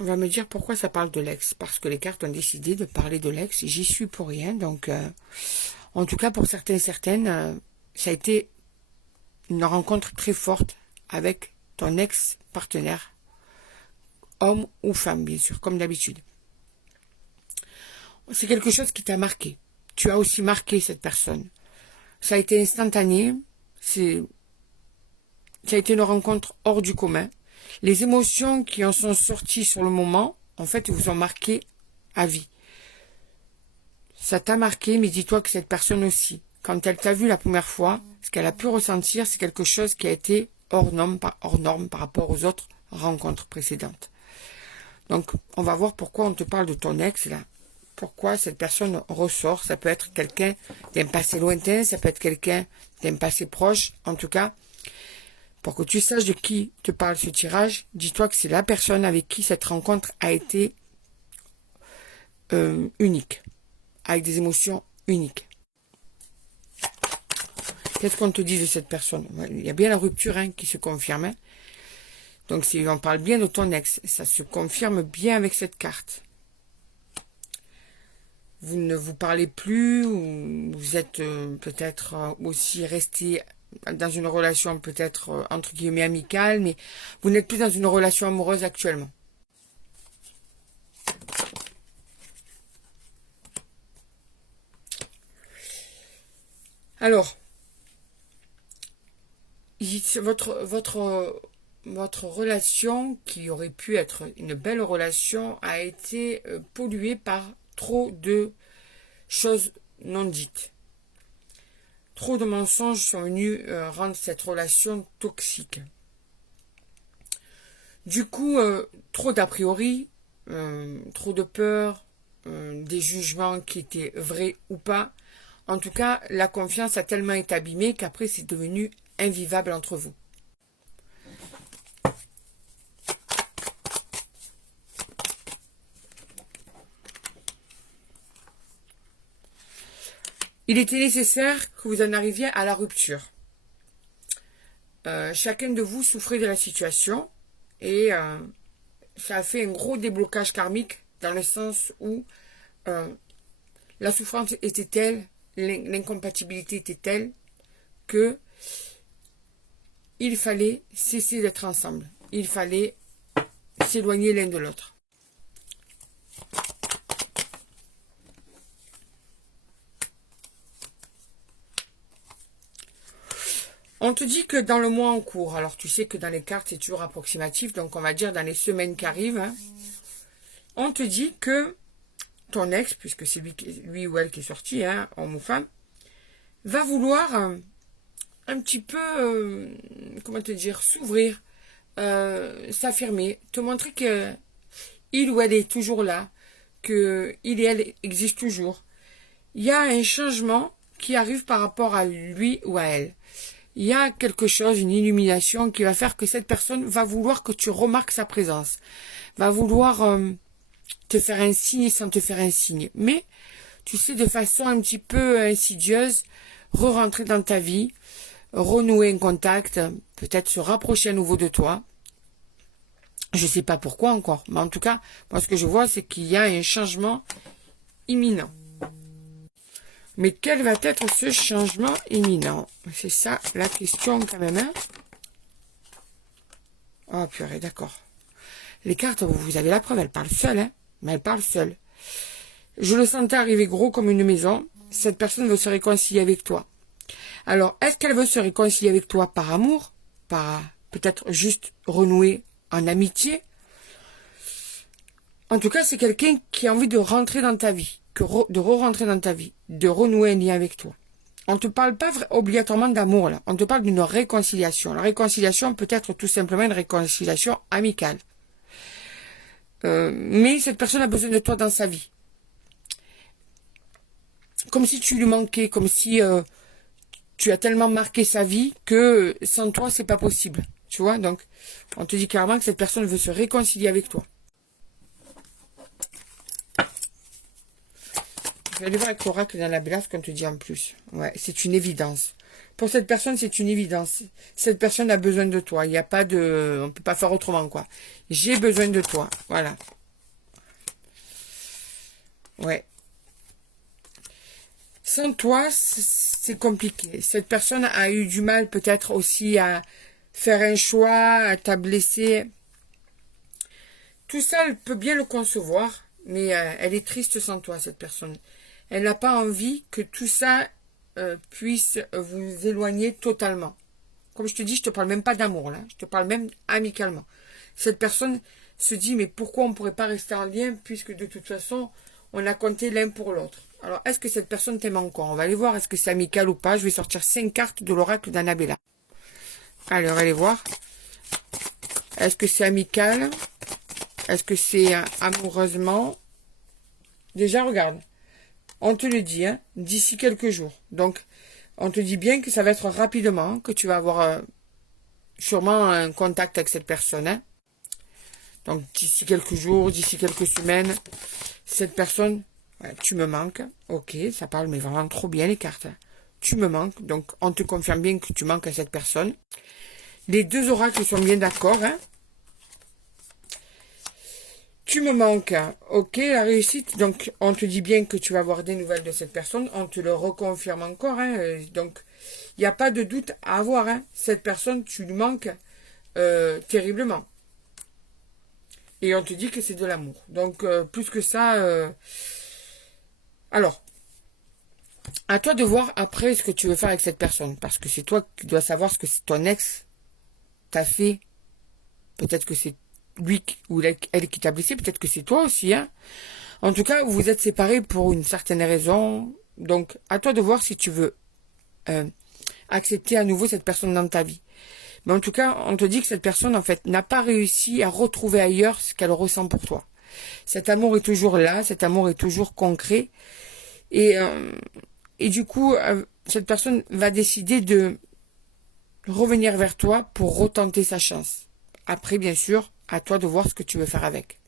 On va me dire pourquoi ça parle de l'ex. Parce que les cartes ont décidé de parler de l'ex. J'y suis pour rien. Donc, en tout cas, pour certains et certaines, ça a été une rencontre très forte avec ton ex-partenaire, homme ou femme, bien sûr, comme d'habitude. C'est quelque chose qui t'a marqué. Tu as aussi marqué cette personne. Ça a été instantané. Ça a été une rencontre hors du commun. Les émotions qui en sont sorties sur le moment, en fait, vous ont marqué à vie. Ça t'a marqué, mais dis-toi que cette personne aussi, quand elle t'a vu la première fois, ce qu'elle a pu ressentir, c'est quelque chose qui a été hors norme par rapport aux autres rencontres précédentes. Donc, on va voir pourquoi on te parle de ton ex, là. Pourquoi cette personne ressort. Ça peut être quelqu'un d'un passé lointain, ça peut être quelqu'un d'un passé proche. En tout cas, pour que tu saches de qui te parle ce tirage, dis-toi que c'est la personne avec qui cette rencontre a été unique, avec des émotions uniques. Qu'est-ce qu'on te dit de cette personne? Il y a bien la rupture qui se confirme. Donc si on parle bien de ton ex, ça se confirme bien avec cette carte. Vous ne vous parlez plus, ou vous êtes peut-être aussi resté dans une relation peut-être entre guillemets amicale, mais vous n'êtes plus dans une relation amoureuse actuellement. Alors, votre relation, qui aurait pu être une belle relation, a été polluée par trop de choses non dites. Trop de mensonges sont venus rendre cette relation toxique. Du coup, trop d'a priori, trop de peur, des jugements qui étaient vrais ou pas. En tout cas, la confiance a tellement été abîmée qu'après c'est devenu invivable entre vous. Il était nécessaire que vous en arriviez à la rupture. Chacun de vous souffrait de la situation et ça a fait un gros déblocage karmique dans le sens où la souffrance était telle, l'incompatibilité était telle que il fallait cesser d'être ensemble. Il fallait s'éloigner l'un de l'autre. On te dit que dans le mois en cours, alors tu sais que dans les cartes c'est toujours approximatif, donc on va dire dans les semaines qui arrivent, on te dit que ton ex, puisque c'est lui ou elle qui est sorti, homme ou femme, va vouloir un petit peu, comment te dire, s'ouvrir, s'affirmer, te montrer que il ou elle est toujours là, que il et elle existent toujours. Il y a un changement qui arrive par rapport à lui ou à elle. Il y a quelque chose, une illumination qui va faire que cette personne va vouloir que tu remarques sa présence, va vouloir te faire un signe sans te faire un signe. Mais, tu sais, de façon un petit peu insidieuse, re-rentrer dans ta vie, renouer un contact, peut-être se rapprocher à nouveau de toi. Je sais pas pourquoi encore, mais en tout cas, moi ce que je vois, c'est qu'il y a un changement imminent. Mais quel va être ce changement imminent? C'est ça la question quand même. Oh purée, d'accord. Les cartes, vous avez la preuve, elles parlent seules, mais elles parlent seules. Je le sentais arriver gros comme une maison. Cette personne veut se réconcilier avec toi. Alors, est-ce qu'elle veut se réconcilier avec toi par amour? Par peut-être juste renouer en amitié? En tout cas, c'est quelqu'un qui a envie de rentrer dans ta vie, de re-rentrer dans ta vie, de renouer un lien avec toi. On ne te parle pas obligatoirement d'amour, là. On te parle d'une réconciliation. La réconciliation peut être tout simplement une réconciliation amicale. Mais cette personne a besoin de toi dans sa vie. Comme si tu lui manquais, comme si tu as tellement marqué sa vie que sans toi, c'est pas possible. Tu vois, donc, on te dit clairement que cette personne veut se réconcilier avec toi. Je vais aller voir avec l'oracle dans la glace qu'on te dit en plus. Ouais, c'est une évidence. Pour cette personne, c'est une évidence. Cette personne a besoin de toi. Il n'y a pas de... On peut pas faire autrement, quoi. J'ai besoin de toi. Voilà. Ouais. Sans toi, c'est compliqué. Cette personne a eu du mal peut-être aussi à faire un choix, à t'a blessé. Tout ça, elle peut bien le concevoir, mais elle est triste sans toi, cette personne. Elle n'a pas envie que tout ça puisse vous éloigner totalement. Comme je te dis, je te parle même pas d'amour, là. Je te parle même amicalement. Cette personne se dit, mais pourquoi on ne pourrait pas rester en lien, puisque de toute façon, on a compté l'un pour l'autre. Alors, est-ce que cette personne t'aime encore? On va aller voir, est-ce que c'est amical ou pas. Je vais sortir 5 cartes de l'oracle d'Annabella. Alors, allez voir. Est-ce que c'est amical? Est-ce que c'est amoureusement? Déjà, regarde. On te le dit, hein, d'ici quelques jours. Donc, on te dit bien que ça va être rapidement, que tu vas avoir sûrement un contact avec cette personne. Hein. Donc, d'ici quelques jours, d'ici quelques semaines, cette personne, ouais, tu me manques. Ok, ça parle, mais vraiment trop bien les cartes. Hein. Tu me manques, donc on te confirme bien que tu manques à cette personne. Les deux oracles sont bien d'accord. Hein. Tu me manques, ok, la réussite, donc on te dit bien que tu vas avoir des nouvelles de cette personne, on te le reconfirme encore, hein, donc il n'y a pas de doute à avoir, hein, cette personne, tu lui manques terriblement. Et on te dit que c'est de l'amour, donc plus que ça, alors, à toi de voir après ce que tu veux faire avec cette personne, parce que c'est toi qui dois savoir ce que ton ex t'a fait, peut-être que c'est lui ou elle qui t'a blessé, peut-être que c'est toi aussi, hein. En tout cas, vous vous êtes séparés pour une certaine raison. Donc, à toi de voir si tu veux accepter à nouveau cette personne dans ta vie. Mais en tout cas, on te dit que cette personne, en fait, n'a pas réussi à retrouver ailleurs ce qu'elle ressent pour toi. Cet amour est toujours là, cet amour est toujours concret. Et du coup, cette personne va décider de revenir vers toi pour retenter sa chance. Après, bien sûr, à toi de voir ce que tu veux faire avec.